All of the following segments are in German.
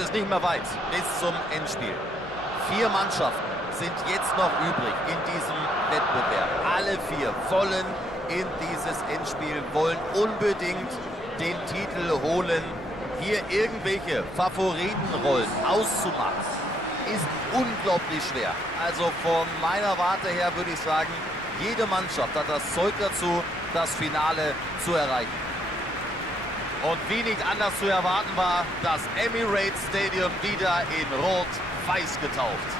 ist nicht mehr weit bis zum Endspiel. 4 Mannschaften sind jetzt noch übrig in diesem Wettbewerb. Alle 4 wollen in dieses Endspiel, wollen unbedingt den Titel holen. Hier irgendwelche Favoritenrollen auszumachen, ist unglaublich schwer. Also von meiner Warte her würde ich sagen, jede Mannschaft hat das Zeug dazu, das Finale zu erreichen. Und wie nicht anders zu erwarten war, das Emirates Stadium wieder in Rot-Weiß getauft.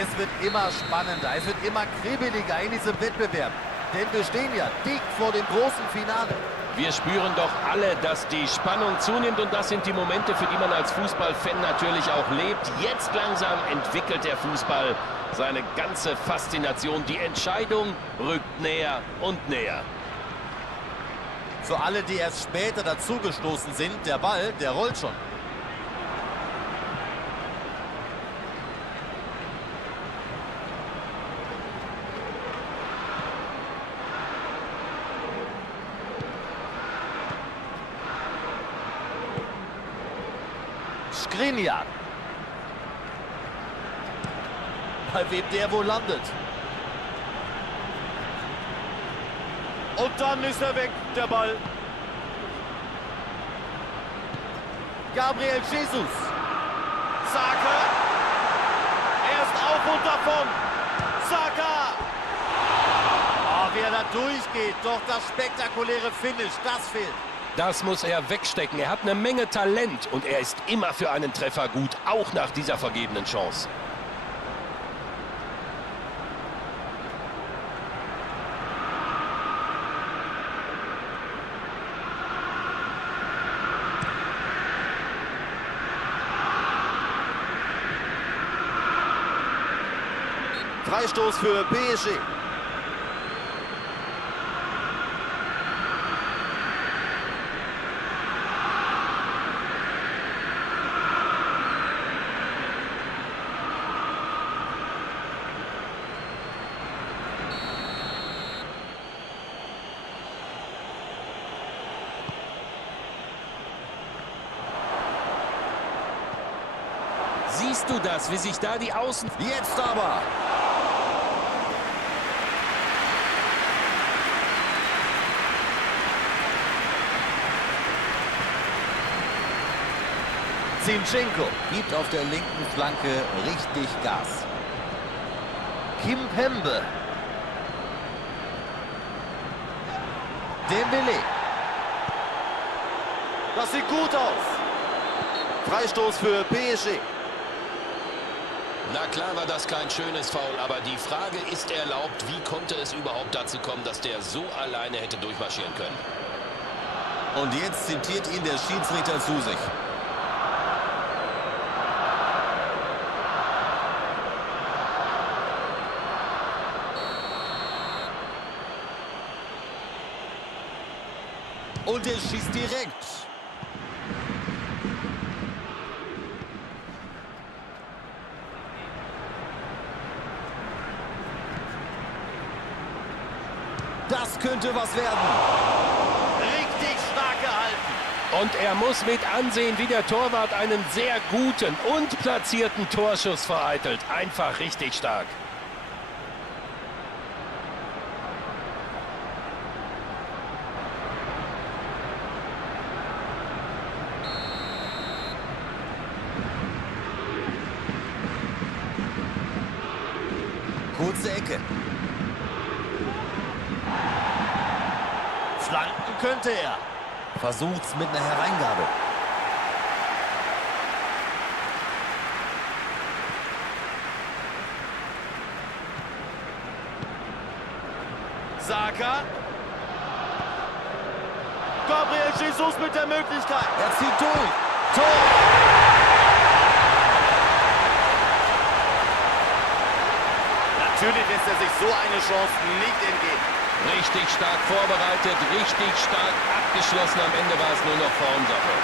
Es wird immer spannender, es wird immer kribbeliger in diesem Wettbewerb. Denn wir stehen ja dicht vor dem großen Finale. Wir spüren doch alle, dass die Spannung zunimmt und das sind die Momente, für die man als Fußballfan natürlich auch lebt. Jetzt langsam entwickelt der Fußball seine ganze Faszination. Die Entscheidung rückt näher und näher. Für alle, die erst später dazugestoßen sind, der Ball, der rollt schon. Skriniar. Bei wem der wohl landet. Und dann ist er weg, der Ball. Gabriel Jesus. Saka. Er ist auf und davon. Saka. Oh, wie er da durchgeht. Doch das spektakuläre Finish, das fehlt. Das muss er wegstecken. Er hat eine Menge Talent und er ist immer für einen Treffer gut, auch nach dieser vergebenen Chance. Freistoß für PSG. Siehst du das, wie sich da die Außen... Jetzt aber. Zinchenko gibt auf der linken Flanke richtig Gas. Kimpembe. Dembélé. Das sieht gut aus. Freistoß für PSG. Na klar war das kein schönes Foul, aber die Frage ist erlaubt, wie konnte es überhaupt dazu kommen, dass der so alleine hätte durchmarschieren können? Und jetzt zitiert ihn der Schiedsrichter zu sich. Und er schießt direkt. Das könnte was werden. Richtig stark gehalten. Und er muss mit ansehen, wie der Torwart einen sehr guten und platzierten Torschuss vereitelt. Einfach richtig stark. Kurze Ecke. Flanken könnte er. Versucht's mit einer Hereingabe. Saka. Gabriel Jesus mit der Möglichkeit. Er zieht durch. Tor! Natürlich lässt er sich so eine Chance nicht entgehen. Richtig stark vorbereitet, richtig stark abgeschlossen. Am Ende war es nur noch Formsache.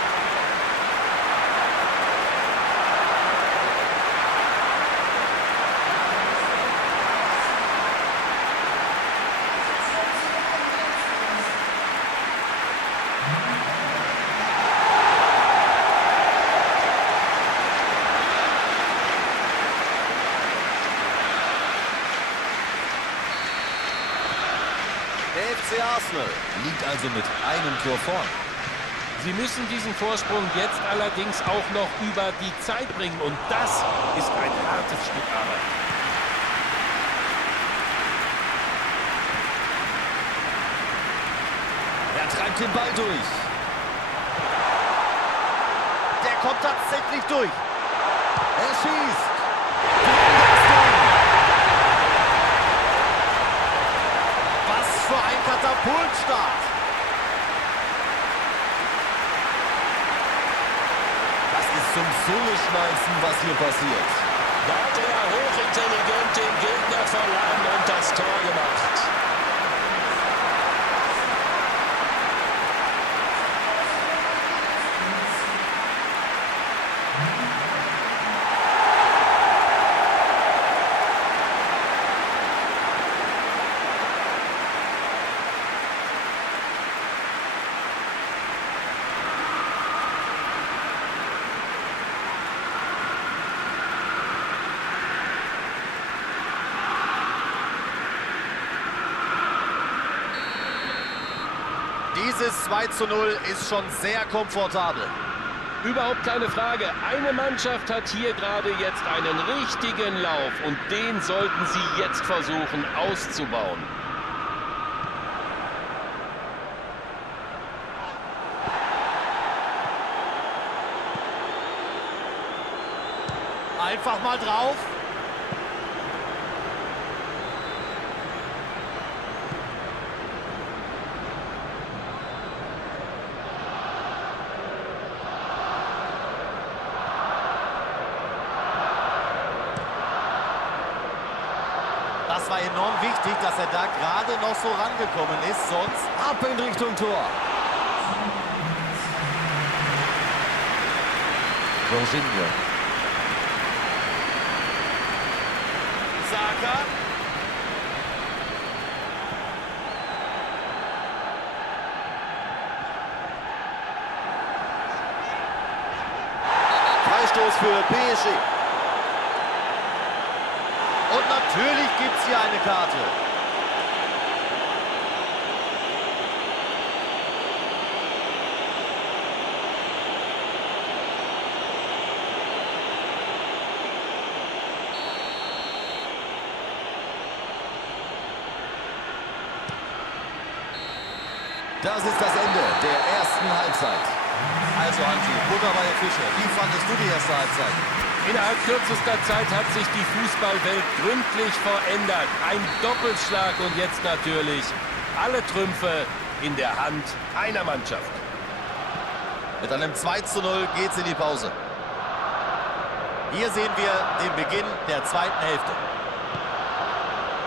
FC Arsenal liegt also mit einem Tor vorn. Sie müssen diesen Vorsprung jetzt allerdings auch noch über die Zeit bringen. Und das ist ein hartes Stück Arbeit. Er treibt den Ball durch. Der kommt tatsächlich durch. Er schießt. Was für ein Katapultstart. Das ist zum Zungeschnalzen, was hier passiert. Da hat er hochintelligent den Gegner verladen und das Tor gemacht. Dieses 2:0 ist schon sehr komfortabel. Überhaupt keine Frage. Eine Mannschaft hat hier gerade jetzt einen richtigen Lauf und den sollten sie jetzt versuchen auszubauen. Einfach mal drauf. Das war enorm wichtig, dass er da gerade noch so rangekommen ist, sonst ab in Richtung Tor. Jorginho. Saka. Freistoß für PSG. Und natürlich gibt es hier eine Karte. Das ist das Ende der ersten Halbzeit. Also Hansi, Butter bei der Fische. Wie fandest du die erste Halbzeit? Innerhalb kürzester Zeit hat sich die Fußballwelt gründlich verändert. Ein Doppelschlag und jetzt natürlich alle Trümpfe in der Hand einer Mannschaft. Mit einem 2:0 geht's in die Pause. Hier sehen wir den Beginn der zweiten Hälfte.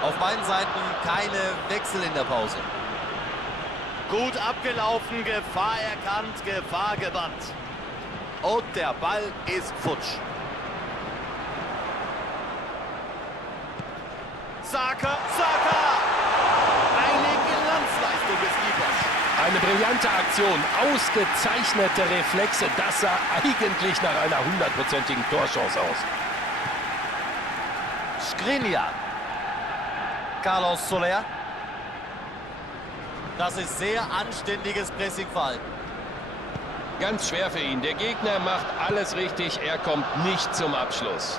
Auf beiden Seiten keine Wechsel in der Pause. Gut abgelaufen, Gefahr erkannt, Gefahr gebannt. Und der Ball ist futsch. Saka, Saka! Eine Glanzleistung des Keepers. Eine brillante Aktion, ausgezeichnete Reflexe. Das sah eigentlich nach einer 100%igen Torchance aus. Skriniar. Carlos Soler. Das ist sehr anständiges Pressingverhalten. Ganz schwer für ihn. Der Gegner macht alles richtig. Er kommt nicht zum Abschluss.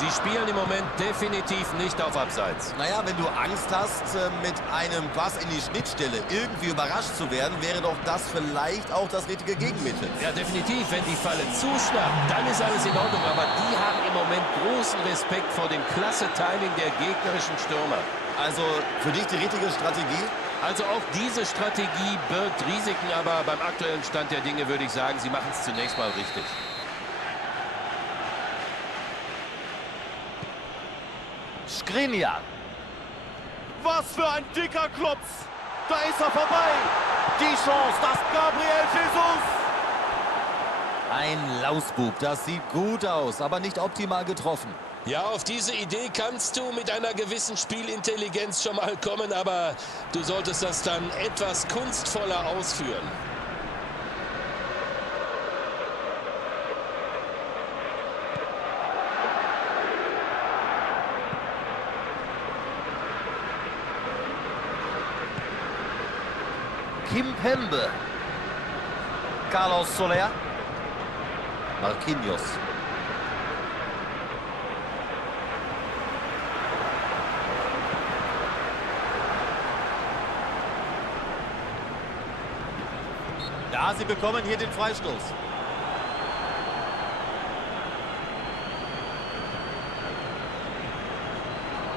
Sie spielen im Moment definitiv nicht auf Abseits. Naja, wenn du Angst hast, mit einem Pass in die Schnittstelle irgendwie überrascht zu werden, wäre doch das vielleicht auch das richtige Gegenmittel. Ja, definitiv. Wenn die Falle zuschnappt, dann ist alles in Ordnung. Aber die haben im Moment großen Respekt vor dem klasse Timing der gegnerischen Stürmer. Also für dich die richtige Strategie? Also auch diese Strategie birgt Risiken, aber beim aktuellen Stand der Dinge würde ich sagen, sie machen es zunächst mal richtig. Skriniar. Was für ein dicker Klopf. Da ist er vorbei. Die Chance, das Gabriel Jesus. Ein Lausbub, das sieht gut aus, aber nicht optimal getroffen. Ja, auf diese Idee kannst du mit einer gewissen Spielintelligenz schon mal kommen, aber du solltest das dann etwas kunstvoller ausführen. Kimpembe. Carlos Soler. Marquinhos. Ja, sie bekommen hier den Freistoß.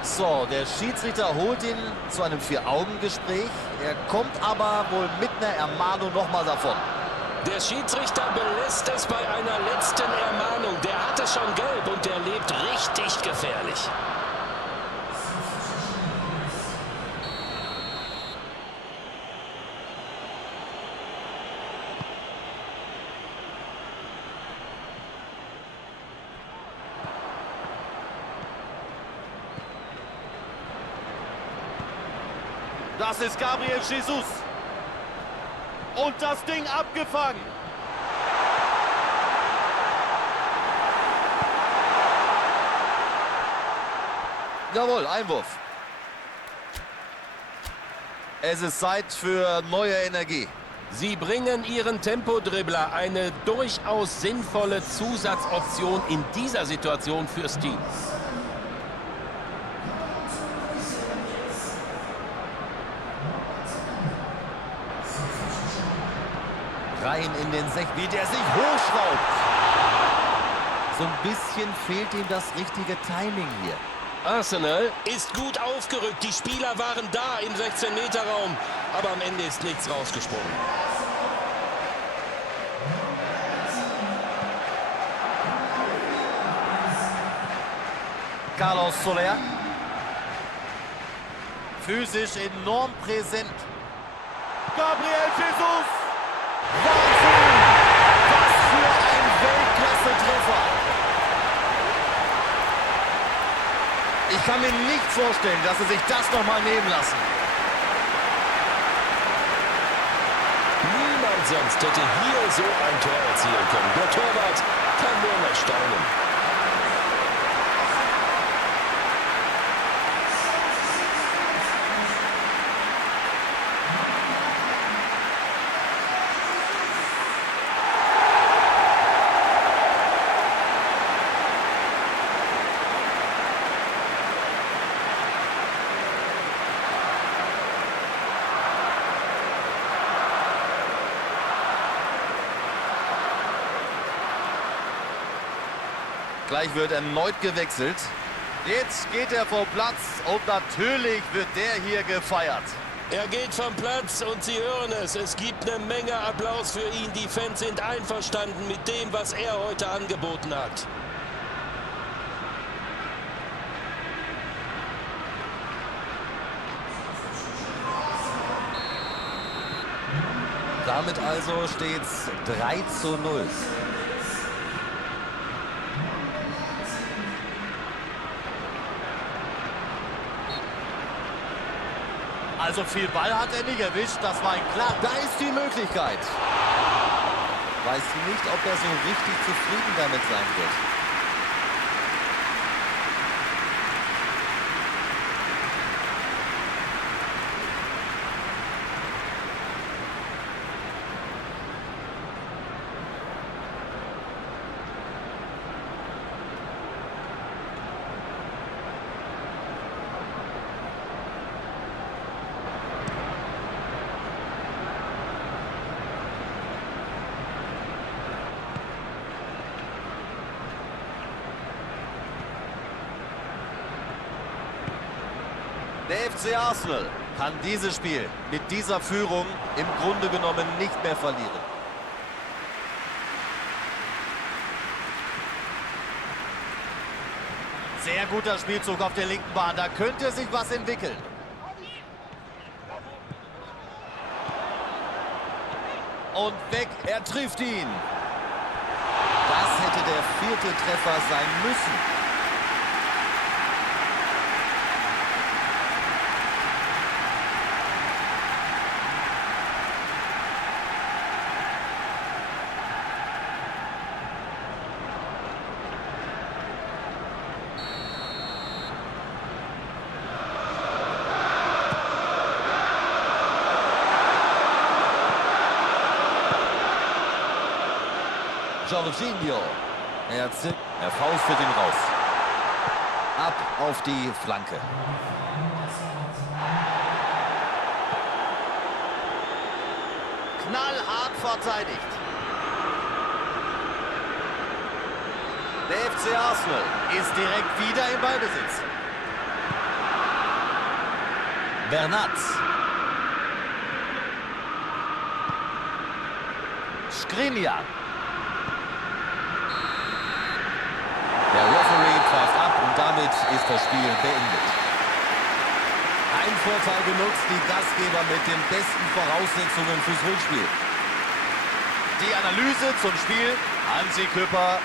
So, der Schiedsrichter holt ihn zu einem Vier-Augen-Gespräch. Er kommt aber wohl mit einer Ermahnung nochmal davon. Der Schiedsrichter belässt es bei einer letzten Ermahnung. Der hatte schon gelb und der lebt richtig gefährlich. Das ist Gabriel Jesus. Und das Ding abgefangen. Jawohl, Einwurf. Es ist Zeit für neue Energie. Sie bringen ihren Tempodribbler, eine durchaus sinnvolle Zusatzoption in dieser Situation fürs Team. Rein in den wie der sich hochschraubt. So ein bisschen fehlt ihm das richtige Timing hier. Arsenal ist gut aufgerückt. Die Spieler waren da im 16-Meter-Raum. Aber am Ende ist nichts rausgesprungen. Carlos Soler. Physisch enorm präsent. Gabriel Jesus. Wahnsinn! Was für ein Weltklasse-Treffer! Ich kann mir nicht vorstellen, dass sie sich das noch mal nehmen lassen. Niemand sonst hätte hier so ein Tor erzielen können. Der Torwart kann nur noch staunen. Gleich wird erneut gewechselt. Jetzt geht er vom Platz und natürlich wird der hier gefeiert. Er geht vom Platz und Sie hören es. Es gibt eine Menge Applaus für ihn. Die Fans sind einverstanden mit dem, was er heute angeboten hat. Damit also steht's 3:0. Also viel Ball hat er nicht erwischt, das war ein klar. Da ist die Möglichkeit. Weiß nicht, ob er so richtig zufrieden damit sein wird. Der FC Arsenal kann dieses Spiel mit dieser Führung im Grunde genommen nicht mehr verlieren. Sehr guter Spielzug auf der linken Bahn, da könnte sich was entwickeln. Und weg, er trifft ihn. Das hätte der 4. Treffer sein müssen. Jorginho. Er faustet ihn raus. Ab auf die Flanke. Knallhart verteidigt. Der FC Arsenal ist direkt wieder im Ballbesitz. Bernat. Skriniar. Der Referee pfeift ab und damit ist das Spiel beendet. Ein Vorteil genutzt, die Gastgeber mit den besten Voraussetzungen fürs Rückspiel. Die Analyse zum Spiel, Hansi Küpper.